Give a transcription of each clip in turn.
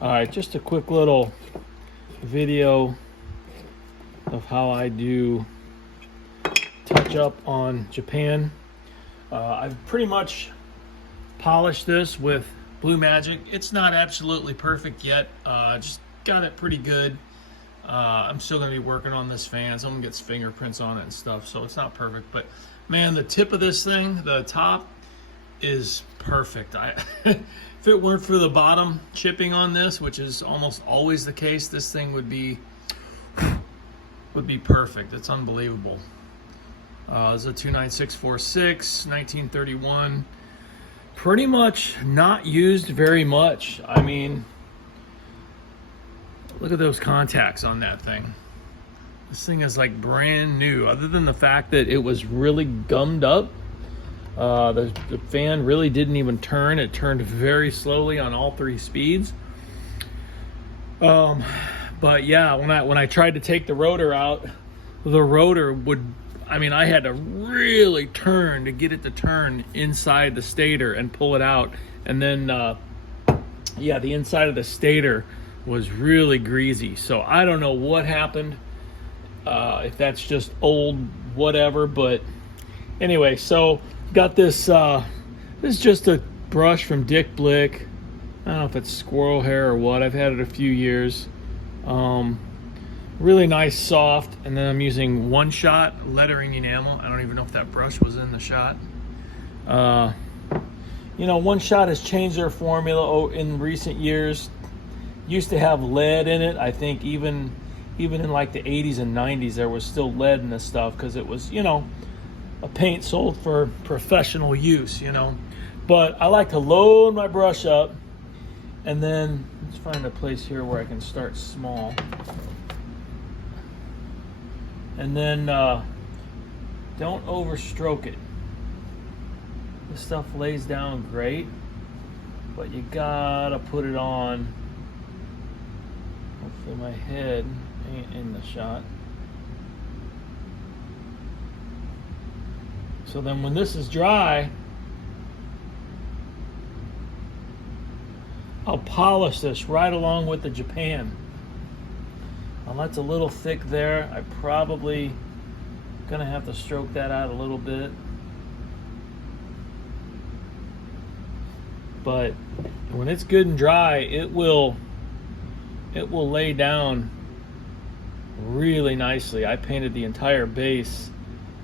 All right, just a quick little video of how I do touch up on Japan. I've pretty much polished this with Blue Magic. It's not absolutely perfect yet. Just got it pretty good. I'm still going to be working on this fan. Someone gets fingerprints on it and stuff, so it's not perfect. But man, the tip of this thing, the top, is perfect. If it weren't for the bottom chipping on this, which is almost always the case, this thing would be perfect. It's unbelievable. This is a 29646, 1931. Pretty much not used very much. I mean, look at those contacts on that thing. This thing is like brand new, other than the fact that it was really gummed up. The fan really didn't even turn. It turned very slowly on all 3 speeds. But yeah, when I tried to take the rotor out, the rotor would, I mean, I had to really turn to get it to turn inside the stator and pull it out. And then, yeah, the inside of the stator was really greasy. So I don't know what happened, if that's just old whatever, but anyway, so got this, this is just a brush from Dick Blick. I don't know if it's squirrel hair or what. I've had it a few years. Really nice, soft, and then I'm using One Shot lettering enamel. I don't even know if that brush was in the shot. You know, One Shot has changed their formula in recent years. Used to have lead in it. I think even in like the 80s and 90s, there was still lead in this stuff because it was, you know, a paint sold for professional use, you know. But I like to load my brush up, and then let's find a place here where I can start small. And then don't overstroke it. This stuff lays down great, but you gotta put it on. Hopefully my head ain't in the shot. So then when this is dry, I'll polish this right along with the Japan. Now that's a little thick there. I probably gonna have to stroke that out a little bit. But when it's good and dry, it will lay down really nicely. I painted the entire base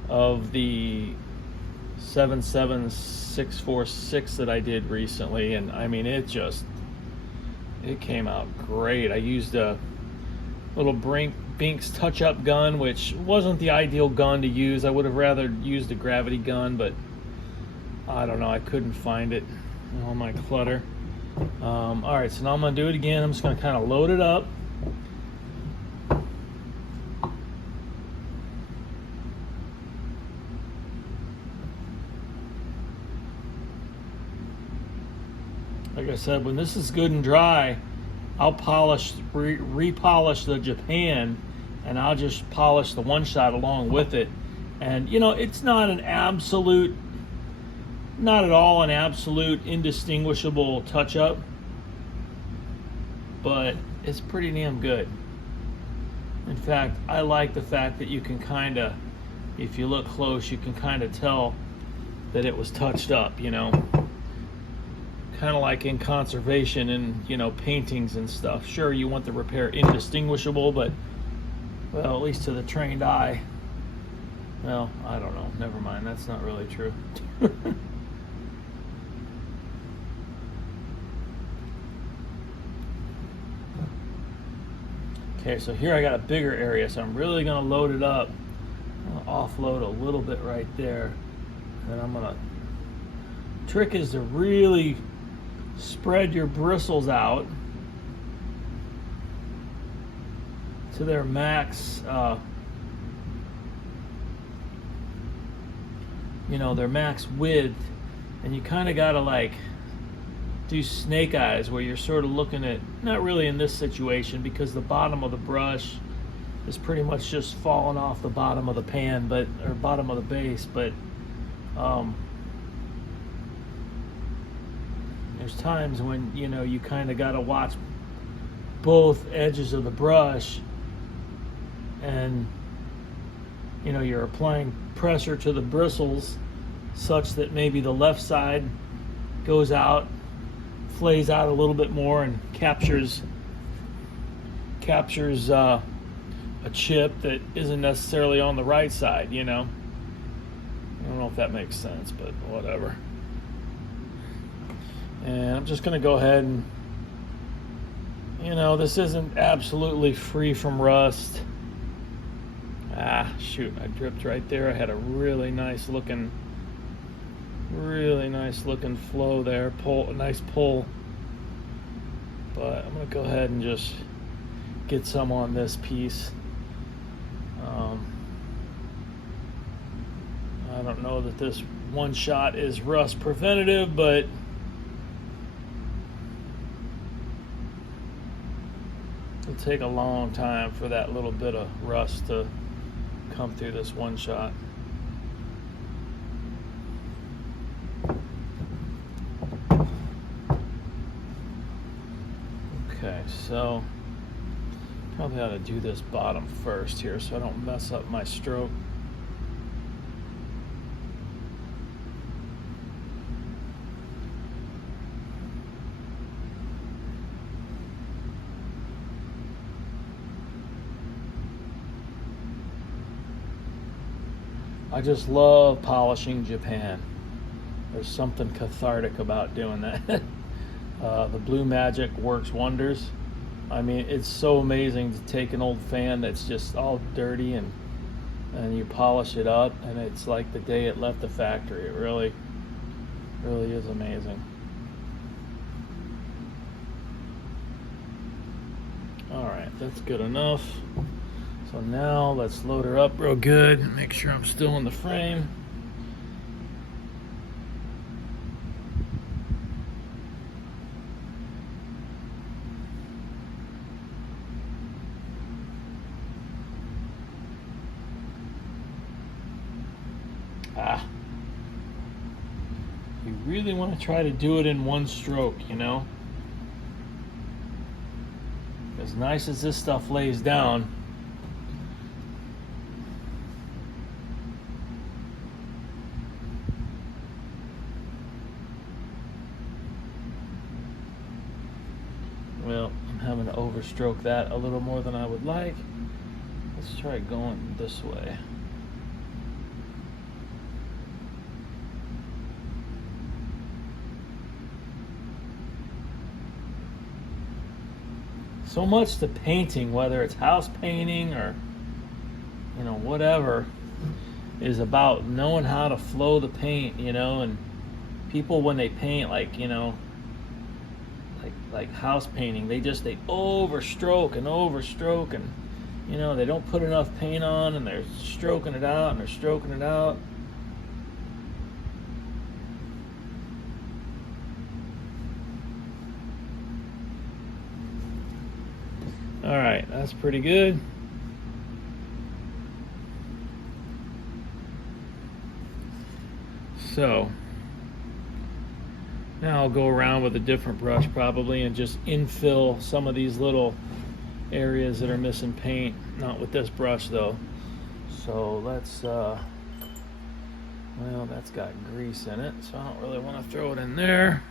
of the 77646 that I did recently, and I mean, it came out great. I used a little Binks touch-up gun, which wasn't the ideal gun to use. I would have rather used a gravity gun, but I don't know, I couldn't find it in all my clutter. All right, so now I'm gonna do it again. I'm just gonna kind of load it up. Like I said, when this is good and dry, I'll repolish the Japan, and I'll just polish the One Shot along with it. And you know, it's not at all an absolute indistinguishable touch-up, but it's pretty damn good. In fact, I like the fact that you can kind of, if you look close, you can kind of tell that it was touched up, you know. Kind of like in conservation and, you know, paintings and stuff. Sure, you want the repair indistinguishable, but, well, at least to the trained eye, well, I don't know. Never mind. That's not really true. Okay, so here I got a bigger area, so I'm really going to load it up. I'm going to offload a little bit right there. And I'm going to... Trick is to really spread your bristles out to their max, you know, their max width, and you kind of got to like do snake eyes, where you're sort of looking at, not really in this situation because the bottom of the brush is pretty much just falling off the bottom of the pan, but, or bottom of the base, but there's times when, you know, you kind of got to watch both edges of the brush, and you're applying pressure to the bristles such that maybe the left side goes out, flays out a little bit more, and captures a chip that isn't necessarily on the right side. I don't know if that makes sense, but whatever. And I'm just going to go ahead and, this isn't absolutely free from rust. Shoot, I dripped right there. I had a really nice looking flow there, a nice pull. But I'm going to go ahead and just get some on this piece. I don't know that this one shot is rust preventative, but it'll take a long time for that little bit of rust to come through this one shot. Okay, so probably ought to do this bottom first here so I don't mess up my stroke. I just love polishing Japan. There's something cathartic about doing that. The Blue Magic works wonders. I mean, it's so amazing to take an old fan that's just all dirty and you polish it up, and it's like the day it left the factory. It really is amazing. All right, that's good enough. So now let's load her up real good, make sure I'm still in the frame. You really want to try to do it in one stroke, As nice as this stuff lays down, well, I'm having to overstroke that a little more than I would like. Let's try going this way. So much to painting, whether it's house painting or whatever, is about knowing how to flow the paint, and people when they paint like house painting, they overstroke and they don't put enough paint on, and they're stroking it out. All right, that's pretty good. So now I'll go around with a different brush probably and just infill some of these little areas that are missing paint. Not with this brush though. So let's, well, that's got grease in it, so I don't really want to throw it in there.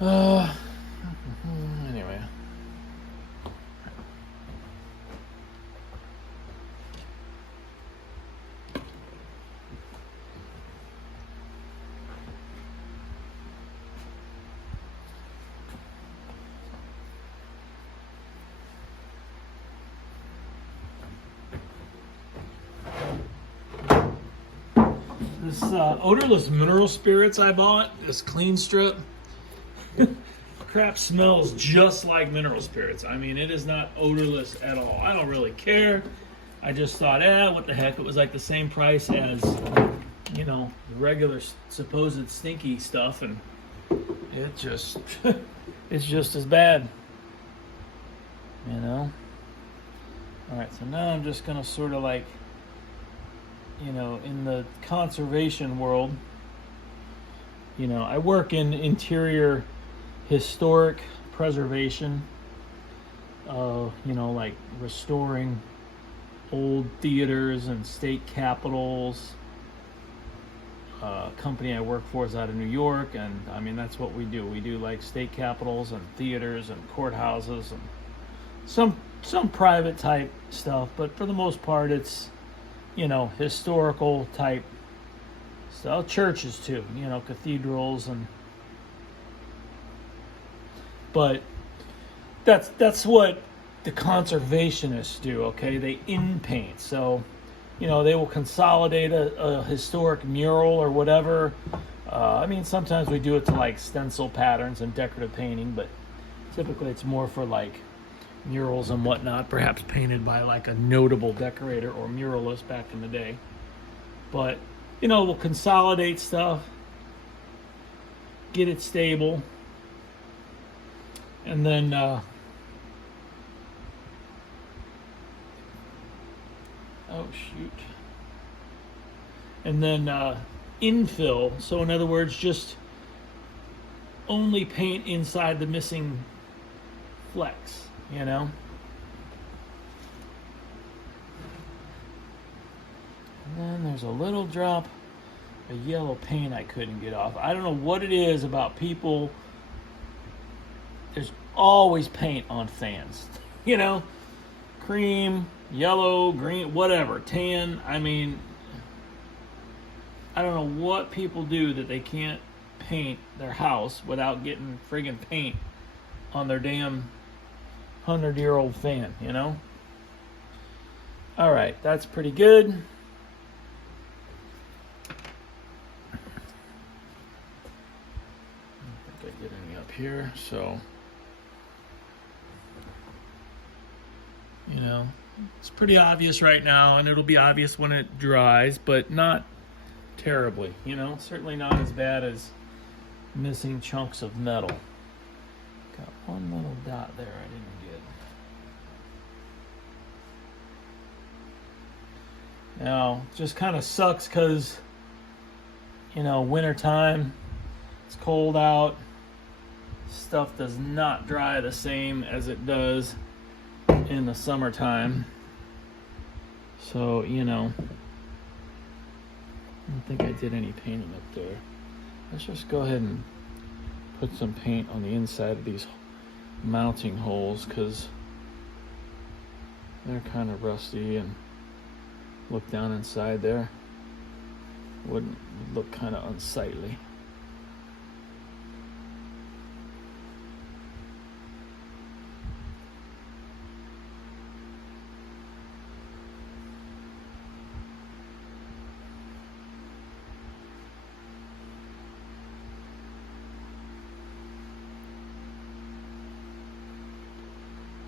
Anyway. This odorless mineral spirits I bought, this clean strip, crap smells just like mineral spirits. I mean, it is not odorless at all. I don't really care. I just thought, what the heck? It was like the same price as, regular supposed stinky stuff, and it just, it's just as bad, All right, so now I'm just gonna sort of like, in the conservation world, I work in interior historic preservation, you know, like restoring old theaters and state capitals. Company I work for is out of New York, and I mean that's what we do. We do like state capitals and theaters and courthouses and some private type stuff, but for the most part it's, you know, historical type stuff. Churches too, you know, cathedrals, and but that's what the conservationists do. Okay, they in paint, so you know, they will consolidate a historic mural or whatever. I mean, sometimes we do it to like stencil patterns and decorative painting, but typically it's more for like murals and whatnot, perhaps painted by like a notable decorator or muralist back in the day. But, you know, we'll consolidate stuff, get it stable, and then oh shoot. And then infill. So in other words, just only paint inside the missing flecks, you know? And then there's a little drop of yellow paint I couldn't get off. I don't know what it is about people. There's always paint on fans, you know? Cream, yellow, green, whatever, tan. I mean, I don't know what people do that they can't paint their house without getting friggin' paint on their damn 100-year-old fan, you know? All right, that's pretty good. I don't think I get any up here, so, you know, it's pretty obvious right now, and it'll be obvious when it dries, but not terribly, you know? Certainly not as bad as missing chunks of metal. Got one little dot there I didn't get. Now, just kind of sucks because, you know, wintertime, it's cold out, stuff does not dry the same as it does in the summertime. So, you know, I don't think I did any painting up there. Let's just go ahead and put some paint on the inside of these mounting holes because they're kind of rusty, and look down inside there, would look kind of unsightly.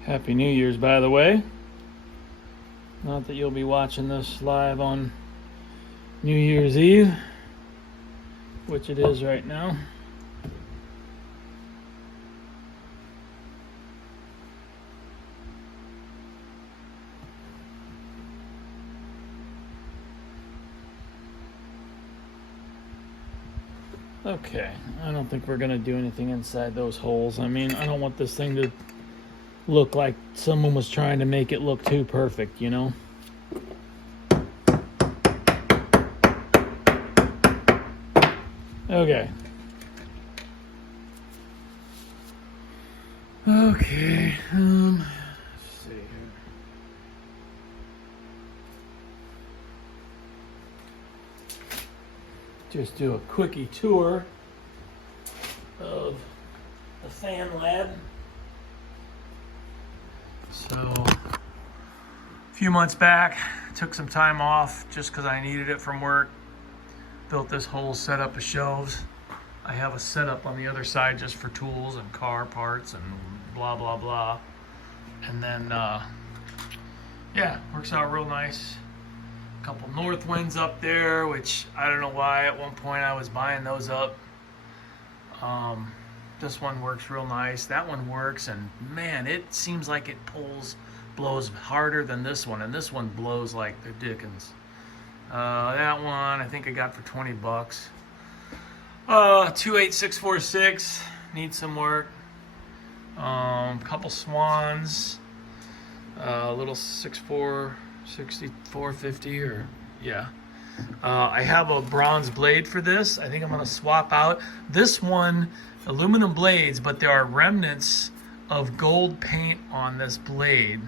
Happy New Year's, by the way. Not that you'll be watching this live on New Year's Eve, which it is right now. Okay, I don't think we're gonna do anything inside those holes. I mean, I don't want this thing to look like someone was trying to make it look too perfect, you know? Okay. Okay, let's see here. Just do a quickie tour of the fan lab. So, a few months back, took some time off just because I needed it from work. Built this whole setup of shelves. I have a setup on the other side just for tools and car parts and blah, blah, blah. And then, yeah, works out real nice. A couple north winds up there, which I don't know why at one point I was buying those up. This one works real nice. That one works, and man, it seems like it blows harder than this one, and this one blows like the dickens. That one I think I got for 20 bucks. 28646 needs some work. Couple swans, a little 6'4", 6450, or yeah. I have a bronze blade for this. I think I'm gonna swap out this one, aluminum blades, but there are remnants of gold paint on this blade.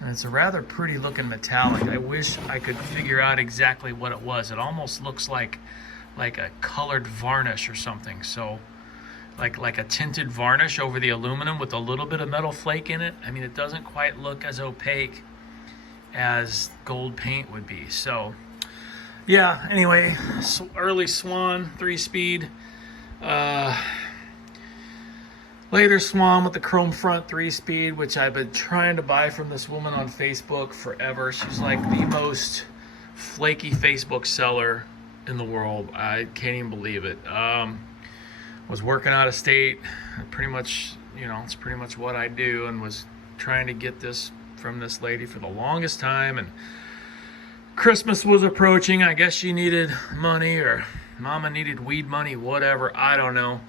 And it's a rather pretty looking metallic. I wish I could figure out exactly what it was. It almost looks like a colored varnish or something. So like a tinted varnish over the aluminum with a little bit of metal flake in it. I mean, it doesn't quite look as opaque as gold paint would be. So yeah, anyway, early Swan 3-speed. Later Swan with the chrome front 3-speed, which I've been trying to buy from this woman on Facebook forever. She's like the most flaky Facebook seller in the world. I can't even believe it. Was working out of state, pretty much, you know, it's pretty much what I do, and was trying to get this from this lady for the longest time. And Christmas was approaching. I guess she needed money, or mama needed weed money, whatever, I don't know.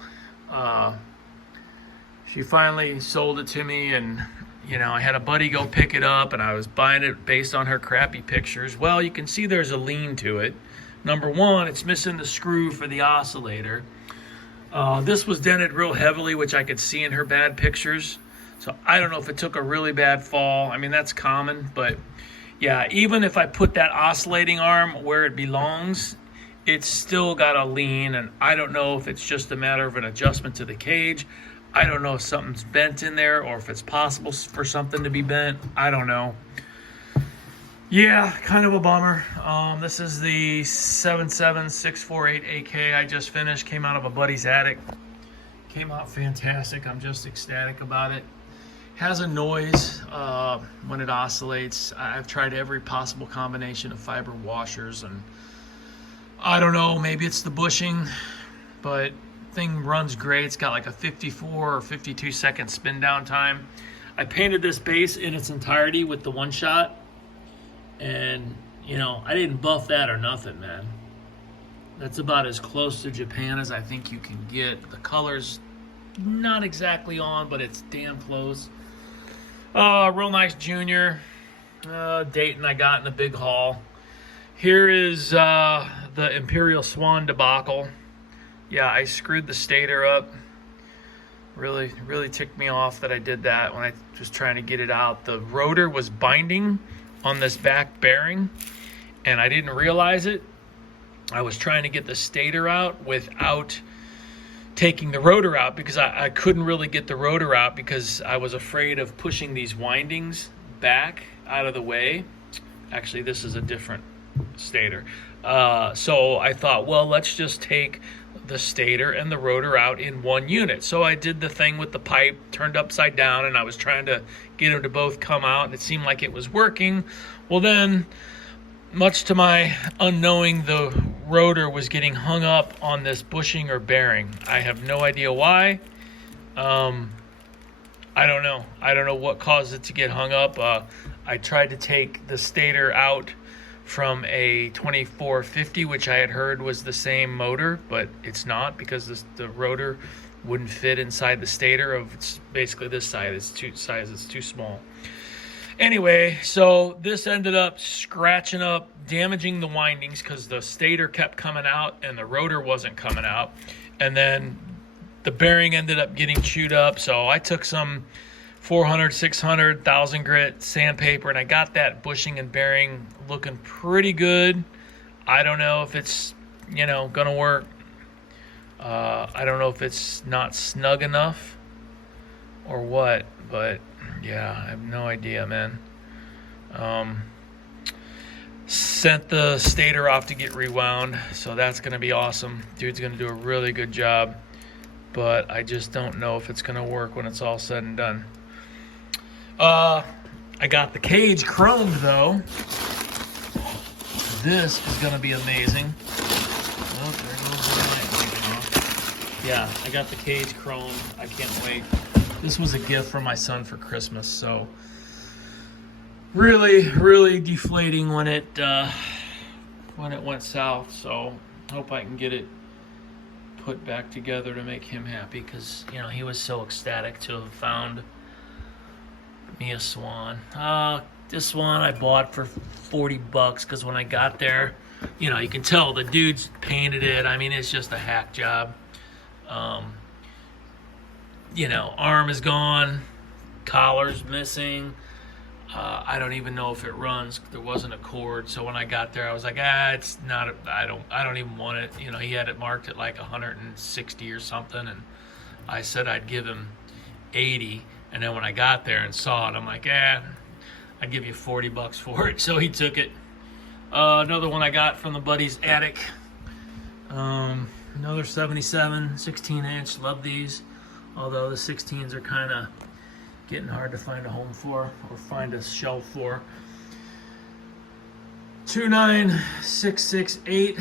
She finally sold it to me, and you know, I had a buddy go pick it up, and I was buying it based on her crappy pictures. Well, you can see there's a lean to it. Number one, it's missing the screw for the oscillator. This was dented real heavily, which I could see in her bad pictures. So I don't know if it took a really bad fall. I mean, that's common, but yeah, even if I put that oscillating arm where it belongs, it's still got a lean, and I don't know if it's just a matter of an adjustment to the cage. I don't know if something's bent in there, or if it's possible for something to be bent. I don't know. Yeah, kind of a bummer. This is the 77648 AK I just finished. Came out of a buddy's attic. Came out fantastic. I'm just ecstatic about it. Has a noise when it oscillates. I've tried every possible combination of fiber washers, and I don't know, maybe it's the bushing, but thing runs great. It's got like a 54 or 52 second spin down time. I painted this base in its entirety with the one shot, and you know, I didn't buff that or nothing, man. That's about as close to Japan as I think you can get. The color's not exactly on, but it's damn close. Real nice junior Dayton I got in a big haul. Here is the Imperial Swan debacle. Yeah, I screwed the stator up. Really ticked me off that I did that when I was trying to get it out. The rotor was binding on this back bearing, and I didn't realize it. I was trying to get the stator out without taking the rotor out, because I couldn't really get the rotor out because I was afraid of pushing these windings back out of the way. Actually, this is a different stator. So I thought, well, let's just take the stator and the rotor out in one unit. So I did the thing with the pipe turned upside down, and I was trying to get them to both come out, and it seemed like it was working. Well, then, much to my unknowing, the rotor was getting hung up on this bushing or bearing. I have no idea why. I don't know. I don't know what caused it to get hung up. I tried to take the stator out from a 2450, which I had heard was the same motor, but it's not, because the rotor wouldn't fit inside the stator of, it's basically this side. It's too small. Anyway, so this ended up scratching up, damaging the windings, because the stator kept coming out and the rotor wasn't coming out. And then the bearing ended up getting chewed up. So I took some 400, 600, 1000 grit sandpaper, and I got that bushing and bearing looking pretty good. I don't know if it's, you know, gonna work. I don't know if it's not snug enough or what, but yeah, I have no idea, man. Sent the stator off to get rewound, so that's gonna be awesome. Dude's gonna do a really good job, but I just don't know if it's gonna work when it's all said and done. I got the cage chromed though. This is gonna be amazing. Oh, there goes the light. Yeah, I got the cage chromed. I can't wait. This was a gift from my son for Christmas, so really deflating when it went south. So hope I can get it put back together to make him happy, because, you know, he was so ecstatic to have found me a swan. This one I bought for $40 because when I got there, you know, you can tell the dude's painted it. I mean, it's just a hack job. You know, arm is gone, collar's missing. I don't even know if it runs. There wasn't a cord, so when I got there, I was like, it's not. I don't even want it. You know, he had it marked at like 160 or something, and I said I'd give him 80. And then when I got there and saw it, I'm like, I'd give you $40 for it. So he took it. Another one I got from the buddy's attic. Another 77, 16-inch. Love these. Although the 16s are kind of getting hard to find a home for or find a shelf for. 29668.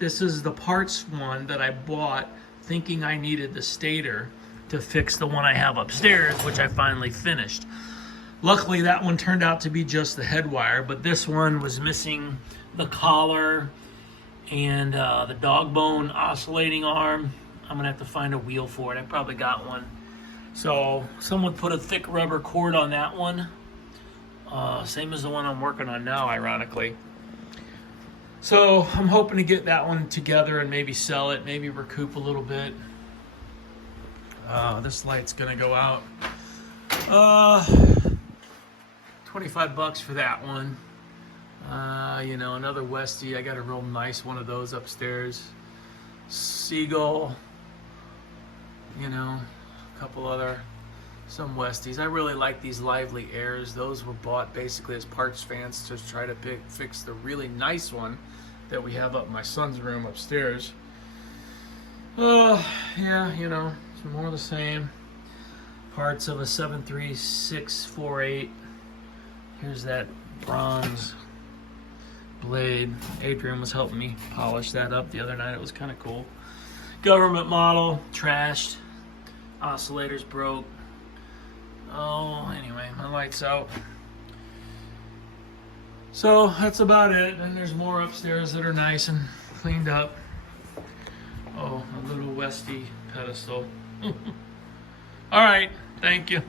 This is the parts one that I bought thinking I needed the stator to fix the one I have upstairs, which I finally finished. Luckily, that one turned out to be just the head wire, but this one was missing the collar and the dog bone oscillating arm. I'm gonna have to find a wheel for it. I probably got one. So someone put a thick rubber cord on that one. Same as the one I'm working on now, ironically. So I'm hoping to get that one together and maybe sell it, maybe recoup a little bit. This light's gonna go out. $25 for that one. You know, another Westie. I got a real nice one of those upstairs. Seagull. You know, a couple other, some Westies. I really like these Lively Airs. Those were bought basically as parts fans to try to fix the really nice one that we have up in my son's room upstairs. Yeah, you know, some more of the same. Parts of a 73648. Here's that bronze blade. Adrian was helping me polish that up the other night. It was kind of cool. Government model, trashed. Oscillators broke. Oh, anyway, my light's out. So that's about it. And there's more upstairs that are nice and cleaned up. Oh, a little Westie pedestal. All right, thank you.